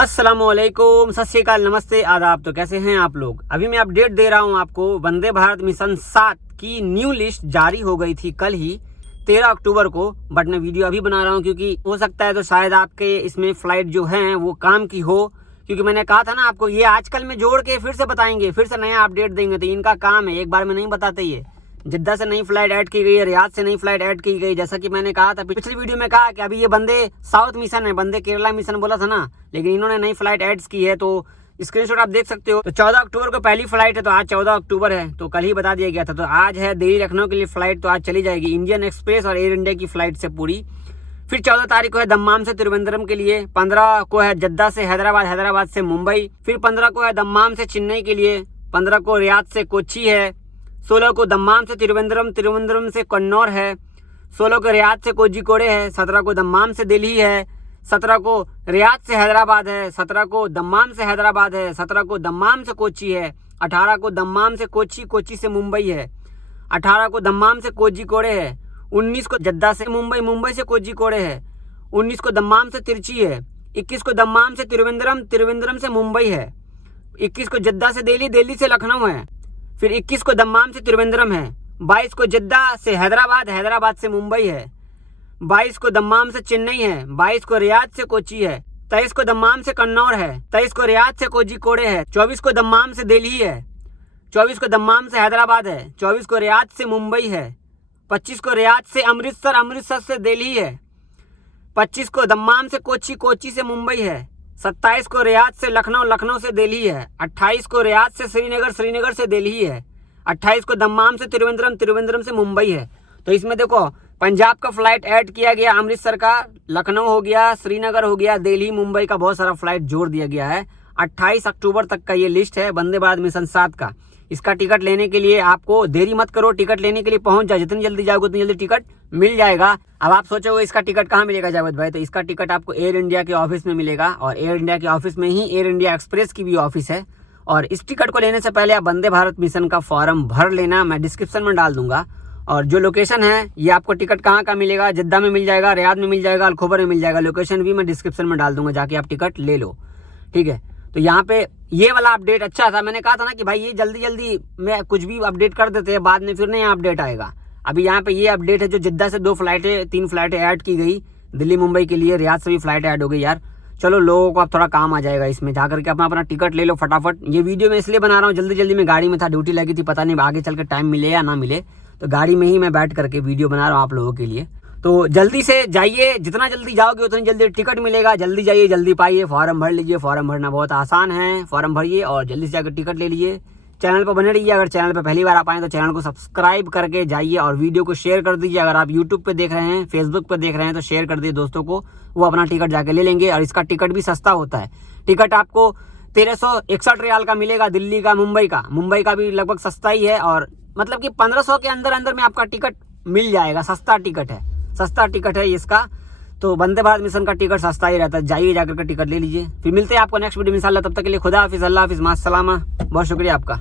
अस्सलामुअलैकुम, सत श्री अकाल, नमस्ते, आदाब। तो कैसे हैं आप लोग? अभी मैं अपडेट दे रहा हूं आपको। वंदे भारत मिशन 7 की न्यू लिस्ट जारी हो गई थी कल ही 13 अक्टूबर को, बट मैं वीडियो अभी बना रहा हूं क्योंकि हो सकता है तो शायद आपके इसमें फ्लाइट जो हैं वो काम की हो, क्योंकि मैंने कहा था ना आपको ये आजकल में जोड़ के फिर से बताएंगे, फिर से नया अपडेट देंगे। तो इनका काम है, एक बार में नहीं बताते। ये जिद्दा से नई फ्लाइट ऐड की गई है, रियाद से नई फ्लाइट ऐड की गई। जैसा कि मैंने कहा था पिछली वीडियो में, कहा कि अभी ये बंदे साउथ मिशन है, बंदे केरला मिशन बोला था ना, लेकिन इन्होंने नई फ्लाइट ऐड की है। तो स्क्रीनशॉट आप देख सकते हो। तो 14 अक्टूबर को पहली फ्लाइट है, तो आज 14 अक्टूबर है, तो कल ही बता दिया गया था। तो आज है दिल्ली लखनऊ के लिए फ्लाइट, तो आज चली जाएगी इंडियन एक्सप्रेस और एयर इंडिया की फ्लाइट से पूरी। फिर 14 तारीख को है दम्माम से त्रिवेंद्रम के लिए, 15 को है जद्दा से हैदराबाद, हैदराबाद से मुंबई। फिर 15 को है दम्माम से चेन्नई के लिए, 15 को रियाद से कोच्चि है, 16 को दम्माम से त्रिवेंद्रम, त्रिवेंद्रम से कन्नौर है, 16 को रियाद से कोझिकोडे है, 17 को दम्माम से दिल्ली है, 17 को रियाद से हैदराबाद है, 17 को दम्माम से हैदराबाद है, 17 को दम्माम से कोच्चि है, 18 को दम्माम से कोच्चि, कोच्चि से मुंबई है, 18 को दम्माम से कोझिकोडे है, 19 को जद्दा से मुंबई, मुंबई से कोझिकोडे है, 19 को दम्माम से तिरची है, 21 को दम्माम से त्रिवेंद्रम, त्रिवेंद्रम से मुंबई है, 21 को जद्दा से दिल्ली, दिल्ली से लखनऊ है। फिर 21 को दम्माम से त्रिवेंद्रम है, 22 को जद्दा से हैदराबाद, हैदराबाद से मुंबई है, 22 को दम्माम से चेन्नई है, 22 को रियाद से कोच्चि है, 23 को दम्माम से कन्नौर है, 23 को रियाद से कोझिकोडे है, 24 को दम्माम से दिल्ली है, 24 को दम्माम से हैदराबाद है, 24 को रियाद से मुंबई है, 25 को रियाद से अमृतसर, अमृतसर से दिल्ली है, 25 को दम्माम से कोच्चि, कोच्चि से मुंबई है, 27 को रियाद से लखनऊ, लखनऊ से दिल्ली है, 28 को रियाद से श्रीनगर, श्रीनगर से दिल्ली है, 28 को दम्माम से त्रिवेंद्रम, त्रिवेंद्रम से मुंबई है। तो इसमें देखो पंजाब का फ्लाइट ऐड किया गया, अमृतसर का, लखनऊ हो गया, श्रीनगर हो गया, दिल्ली, मुंबई का बहुत सारा फ्लाइट जोड़ दिया गया है। 28 अक्टूबर तक का ये लिस्ट है वंदे भारत मिशन 7 का। इसका टिकट लेने के लिए आपको देरी मत करो, टिकट लेने के लिए पहुंच जाओ, जितनी जल्दी जाओगे उतनी जल्दी टिकट मिल जाएगा। अब आप सोचोगे इसका टिकट कहाँ मिलेगा जावेद भाई? तो इसका टिकट आपको एयर इंडिया के ऑफिस में मिलेगा, और एयर इंडिया के ऑफिस में ही एयर इंडिया एक्सप्रेस की भी ऑफिस है। और इस टिकट को लेने से पहले आप वंदे भारत मिशन का फॉर्म भर लेना, मैं डिस्क्रिप्शन में डाल दूंगा। और जो लोकेशन है ये आपको टिकट कहाँ का मिलेगा, जद्दा में मिल जाएगा, रियाद में मिल जाएगा, अल-खोबर में मिल जाएगा। लोकेशन भी मैं डिस्क्रिप्शन में डाल दूंगा, जाके आप टिकट ले लो, ठीक है। तो यहाँ पे ये वाला अपडेट अच्छा था। मैंने कहा था ना कि भाई ये जल्दी जल्दी में कुछ भी अपडेट कर देते हैं, बाद में फिर नया अपडेट आएगा। अभी यहाँ पे ये अपडेट है जो जिद्दा से 3 फ्लाइटें ऐड की गई, दिल्ली मुंबई के लिए, रियाद से भी फ्लाइट ऐड हो गई। यार चलो, लोगों को अब थोड़ा काम आ जाएगा इसमें, जाकर के अपना टिकट ले लो फटाफट। ये वीडियो मैं इसलिए बना रहा हूँ, जल्दी जल्दी में गाड़ी में था, ड्यूटी लगी थी, पता नहीं आगे चल के टाइम मिले या ना मिले, तो गाड़ी में ही मैं बैठ करके वीडियो बना रहा हूँ आप लोगों के लिए। तो जल्दी से जाइए, जितना जल्दी जाओगे उतनी जल्दी टिकट मिलेगा। जल्दी जाइए, जल्दी पाइए, फॉर्म भर लीजिए। फॉर्म भरना बहुत आसान है, फॉर्म भरिए और जल्दी से जाकर टिकट ले लीजिए। चैनल पर बने रहिए, अगर चैनल पर पहली बार आप आए तो चैनल को सब्सक्राइब करके जाइए और वीडियो को शेयर कर दीजिए। अगर आप यूट्यूब पे देख रहे हैं, फेसबुक पे देख रहे हैं तो शेयर कर दीजिए दोस्तों को, वो अपना टिकट जाके ले लेंगे। और इसका टिकट भी सस्ता होता है, टिकट आपको 1361 रियाल का मिलेगा, दिल्ली का, मुंबई का भी लगभग सस्ता ही है। और मतलब कि 1500 के अंदर अंदर में आपका टिकट मिल जाएगा, सस्ता टिकट है इसका। तो वंदे भारत मिशन का टिकट सस्ता ही रहता है, जाइए जाकर के टिकट ले लीजिए। फिर मिलते हैं आपको नेक्स्ट वीडियो में इंशाल्लाह, तब तक के लिए खुदा हाफिज़, अल्लाह हाफिज़, मास्सलामा। बहुत शुक्रिया आपका।